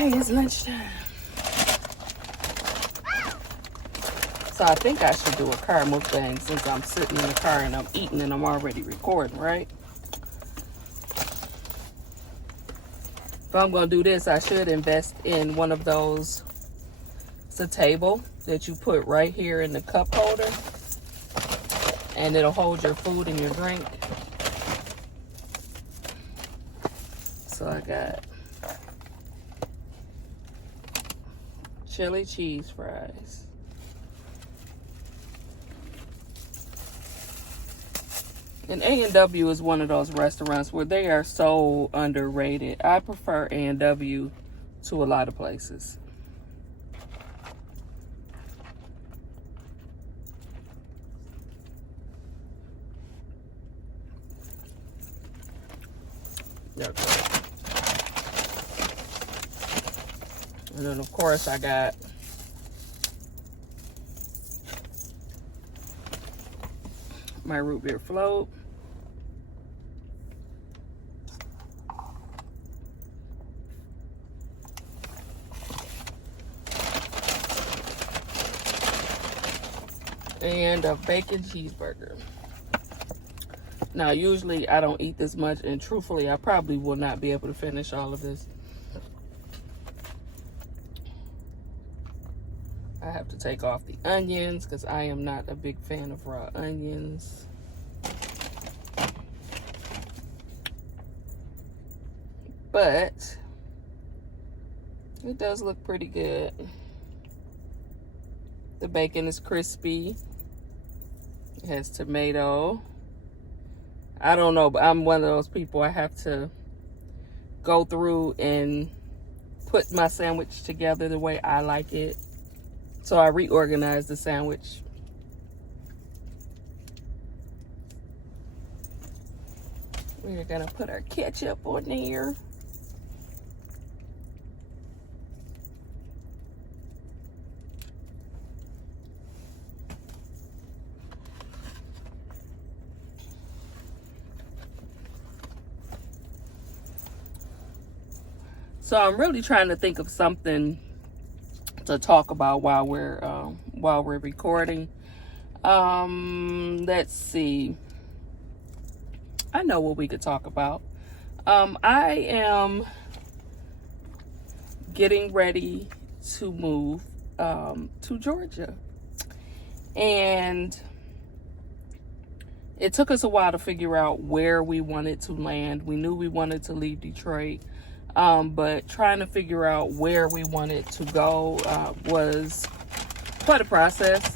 Okay, it's lunchtime. So I think I should do a car mukbang since I'm sitting in the car and I'm eating and I'm already recording, right? If I'm going to do this, I should invest in one of those. It's a table that you put right here in the cup holder. And it'll hold your food and your drink. So I got chili cheese fries. And A&W is one of those restaurants where they are so underrated. I prefer A&W to a lot of places. Okay. And then of course I got my root beer float. And a bacon cheeseburger. Now, usually I don't eat this much, and truthfully, I probably will not be able to finish all of this. I have to take off the onions because I am not a big fan of raw onions. But it does look pretty good. The bacon is crispy. It has tomato. I don't know, but I'm one of those people, I have to go through and put my sandwich together the way I like it. So I reorganized the sandwich. We're gonna put our ketchup on there. So I'm really trying to think of something to talk about while we're recording. Let's see. I know what we could talk about. I am getting ready to move to Georgia, and it took us a while to figure out where we wanted to land. We knew we wanted to leave Detroit. But trying to figure out where we wanted to go was quite a process.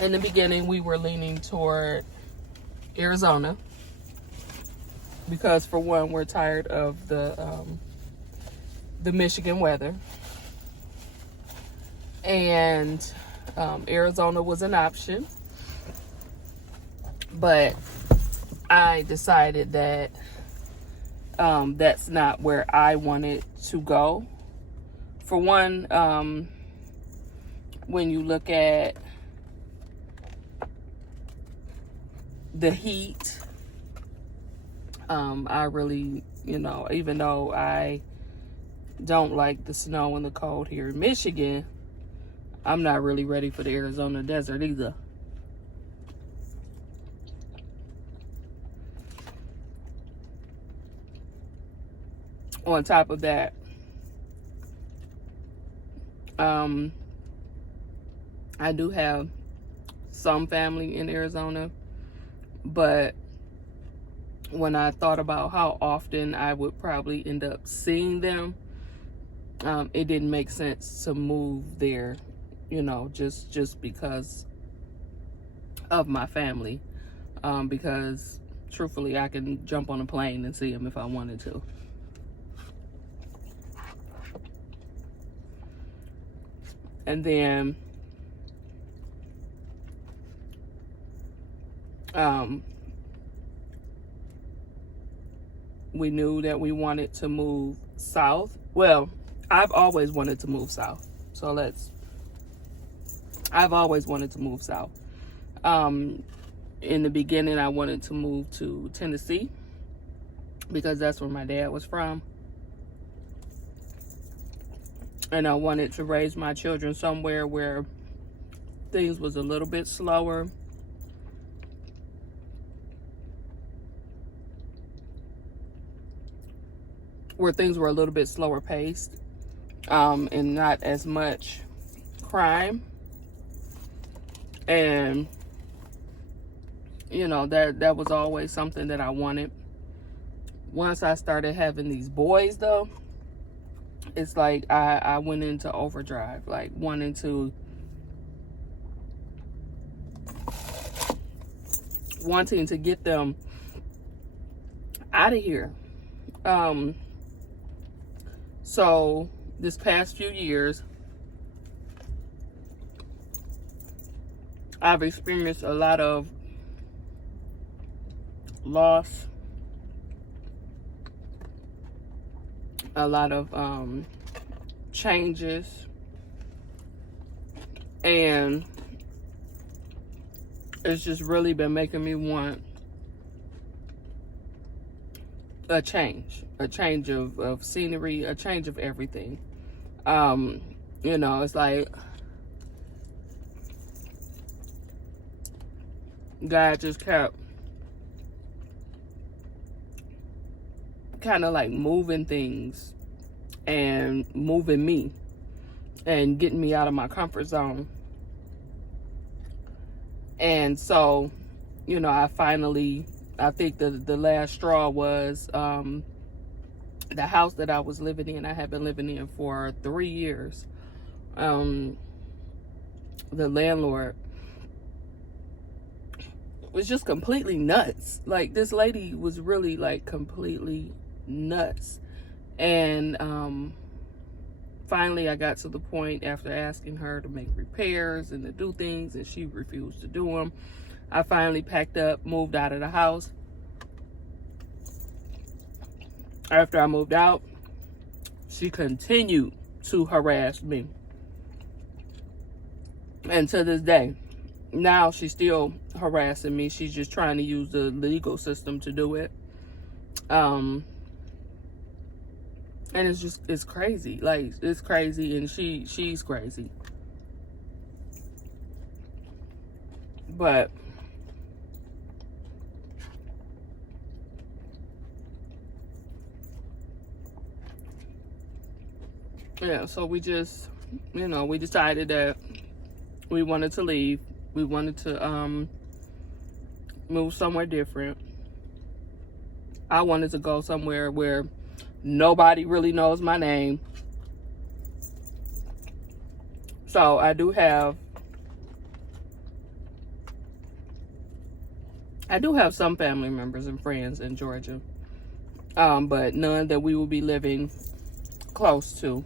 In the beginning, we were leaning toward Arizona because, for one, we're tired of the Michigan weather, and Arizona was an option. But I decided that that's not where I wanted to go. For one, when you look at the heat, I really, even though I don't like the snow and the cold here in Michigan, I'm not really ready for the Arizona desert either. On top of that, I do have some family in Arizona, but when I thought about how often I would probably end up seeing them, it didn't make sense to move there, just because of my family. Because truthfully, I can jump on a plane and see them if I wanted to. And then we knew that we wanted to move south. Well, I've always wanted to move south. I've always wanted to move south. In the beginning, I wanted to move to Tennessee because that's where my dad was from. and I wanted to raise my children somewhere where things was a little bit slower. Where things were a little bit slower paced, and not as much crime. And you know, that was always something that I wanted. Once I started having these boys though, it's like I went into overdrive, like wanting to get them out of here. So this past few years, I've experienced a lot of loss, a lot of changes, and it's just really been making me want a change of scenery, a change of everything. You know, it's like God just kept kind of like moving things and moving me and getting me out of my comfort zone. And so, you know, I think the last straw was the house that I was living in. I had been living in for 3 years. The landlord was just completely nuts. Like, this lady was really like completely nuts. And finally I got to the point, after asking her to make repairs and to do things, and she refused to do them, I finally packed up, moved out of the house. After I moved out, she continued to harass me. And to this day, now she's still harassing me. She's just trying to use the legal system to do it. And it's crazy. Like, it's crazy, and she's crazy. But yeah, so we just, you know, we decided that we wanted to leave. We wanted to move somewhere different. I wanted to go somewhere where nobody really knows my name. So I do have some family members and friends in Georgia, but none that we will be living close to.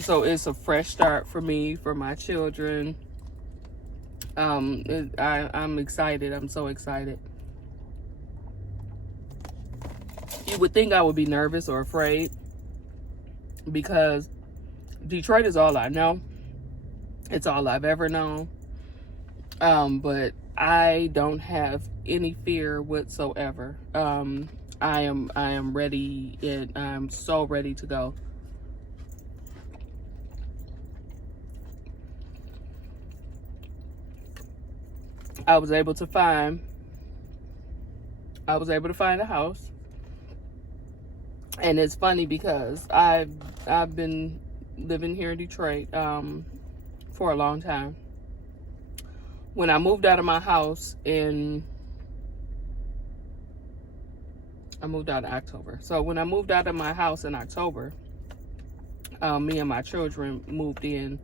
So it's a fresh start for me, for my children. I'm excited. I'm so excited. You would think I would be nervous or afraid, because Detroit is all I know. It's all I've ever known. But I don't have any fear whatsoever. I am ready, and I'm so ready to go. I was able to find a house. And it's funny because I've been living here in Detroit for a long time. When I moved out of my house I moved out in October. So when I moved out of my house in October, me and my children moved in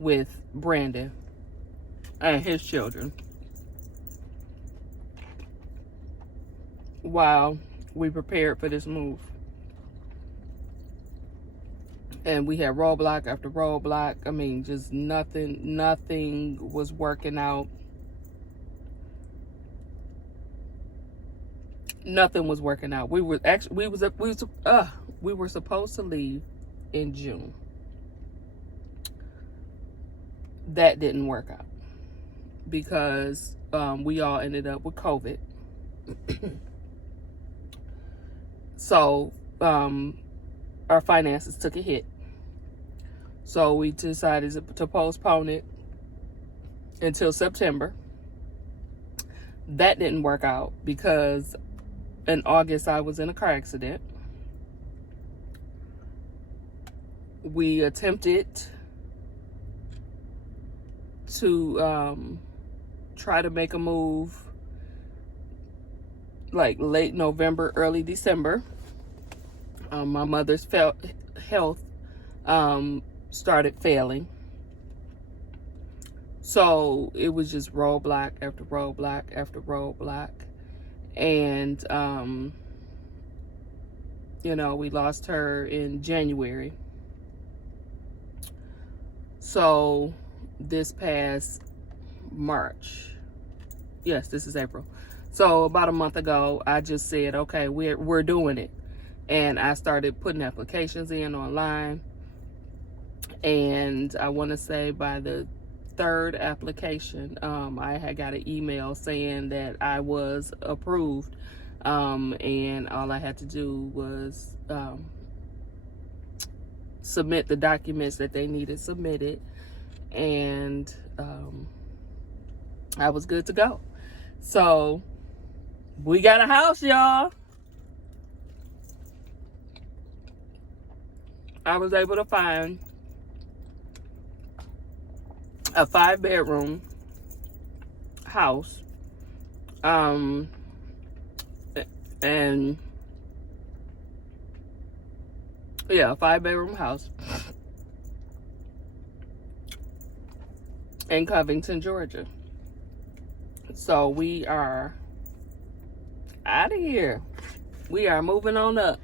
with Brandon and his children, while we prepared for this move. And we had roadblock after roadblock. I mean, just nothing was working out. Nothing was working out. We were supposed to leave in June. That didn't work out because we all ended up with COVID. So our finances took a hit. So we decided to postpone it until September. That didn't work out because in August I was in a car accident. We attempted to try to make a move like late November, early December. My mother's health started failing. So it was just roadblock after roadblock after roadblock. And, we lost her in January. So this past March, yes, this is April. So about a month ago, I just said, okay, we're doing it. And I started putting applications in online. And I want to say by the third application, I had got an email saying that I was approved. And all I had to do was submit the documents that they needed submitted. And I was good to go. So we got a house, y'all. I was able to find a 5-bedroom house. And yeah, a 5-bedroom house in Covington, Georgia. So we are out of here. We are moving on up.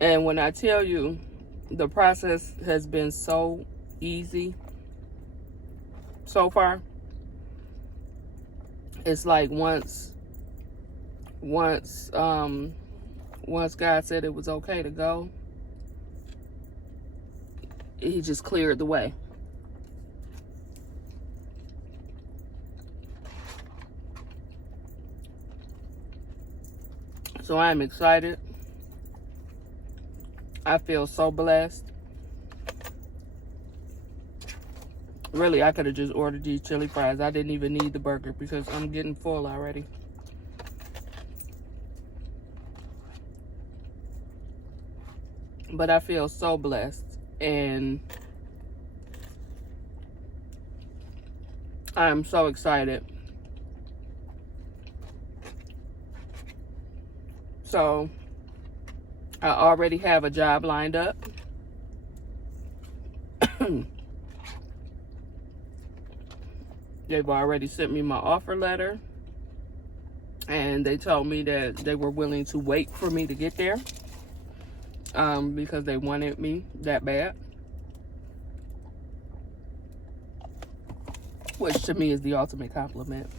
And when I tell you, the process has been so easy so far. It's like once God said it was okay to go, he just cleared the way. So I'm excited. I feel so blessed. Really, I could have just ordered these chili fries. I didn't even need the burger because I'm getting full already. But I feel so blessed. And I'm so excited. So I already have a job lined up. They've already sent me my offer letter. And they told me that they were willing to wait for me to get there. Because they wanted me that bad. Which to me is the ultimate compliment.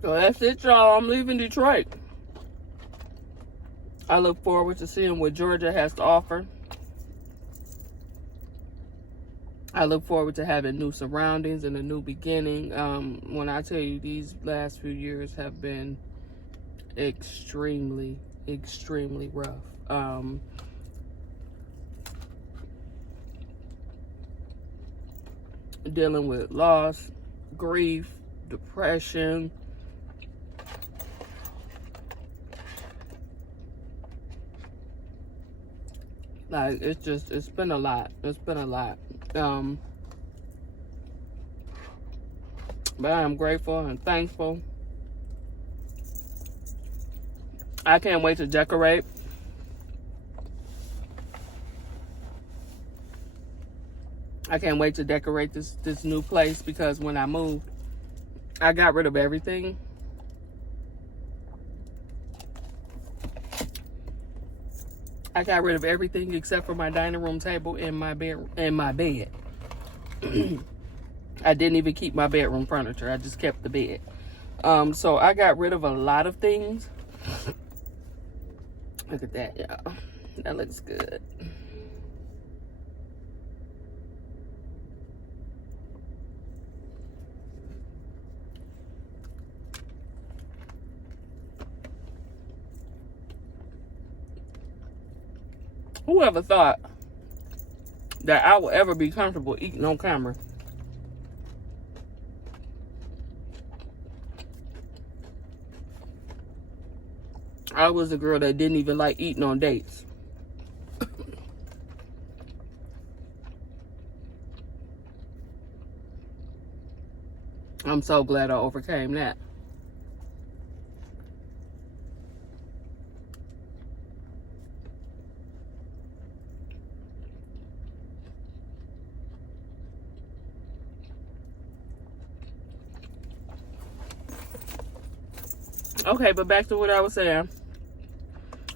So that's it, y'all. I'm leaving Detroit. I look forward to seeing what Georgia has to offer. I look forward to having new surroundings and a new beginning. When I tell you, these last few years have been extremely, extremely rough. Dealing with loss, grief, depression. Like, it's been a lot. It's been a lot. But I'm grateful and thankful. I can't wait to decorate. I can't wait to decorate this new place because when I moved, I got rid of everything. I got rid of everything except for my dining room table and my bed. I didn't even keep my bedroom furniture. I just kept the bed. So I got rid of a lot of things. Look at that, y'all. That looks good. Whoever thought that I would ever be comfortable eating on camera? I was a girl that didn't even like eating on dates. I'm so glad I overcame that. Okay, but back to what I was saying.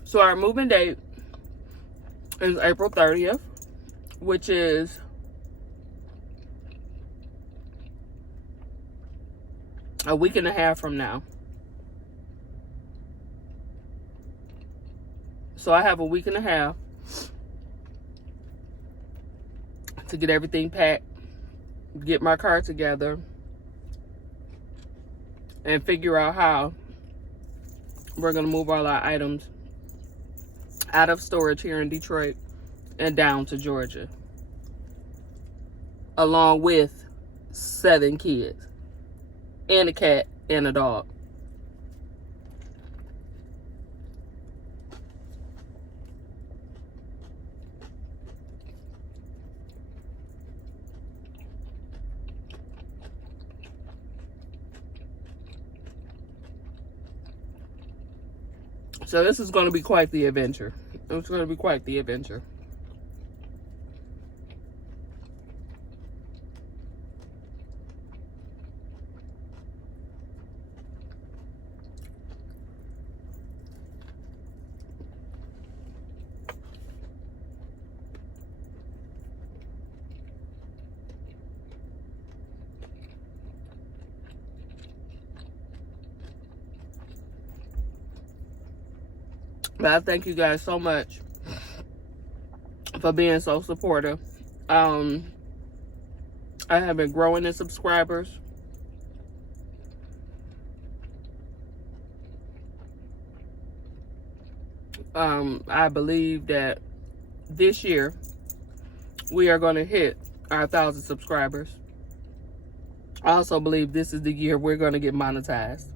So our moving date is April 30th, which is a week and a half from now. So I have a week and a half to get everything packed, get my car together, and figure out how we're going to move all our items out of storage here in Detroit and down to Georgia, along with 7 kids and a cat and a dog. So this is going to be quite the adventure. It's going to be quite the adventure. But I thank you guys so much for being so supportive. I have been growing in subscribers. I believe that this year we are going to hit our 1,000 subscribers. I also believe this is the year we're going to get monetized.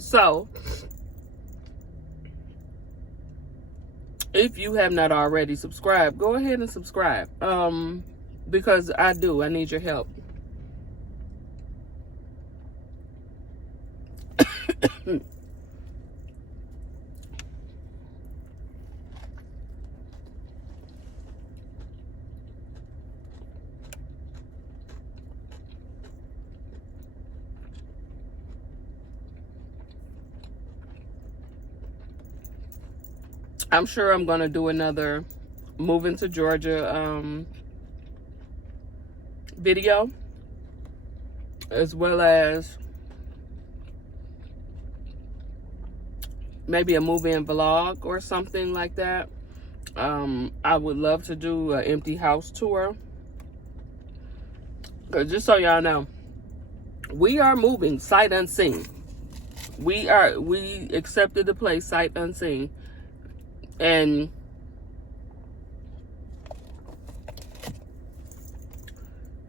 So if you have not already subscribed, go ahead and subscribe. Because I need your help. I'm sure I'm going to do another moving to Georgia video, as well as maybe a move-in vlog or something like that. I would love to do an empty house tour. Because just so y'all know, we are moving sight unseen. We accepted the place sight unseen. And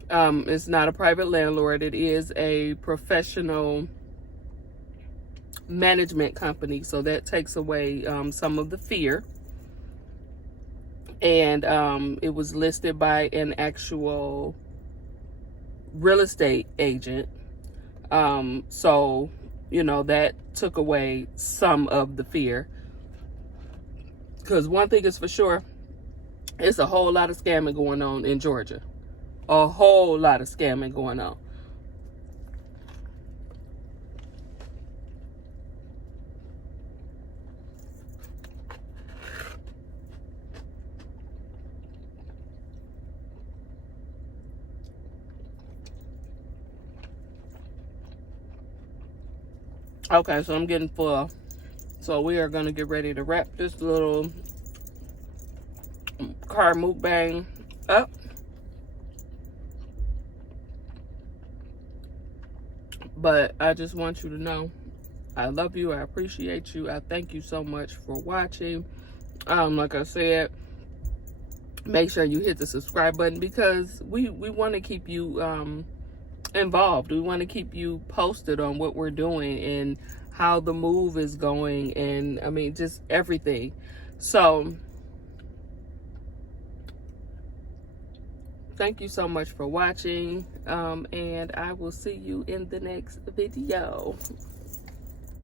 it's not a private landlord. It is a professional management company. So that takes away some of the fear. And it was listed by an actual real estate agent. So, you know, that took away some of the fear. Because one thing is for sure, it's a whole lot of scamming going on in Georgia. A whole lot of scamming going on. Okay, so I'm getting full. So we are going to get ready to wrap this little car mukbang up. But I just want you to know, I love you. I appreciate you. I thank you so much for watching. Like I said, make sure you hit the subscribe button, because we want to keep you involved. We want to keep you posted on what we're doing and how the move is going, and I mean, just everything. So thank you so much for watching, and I will see you in the next video.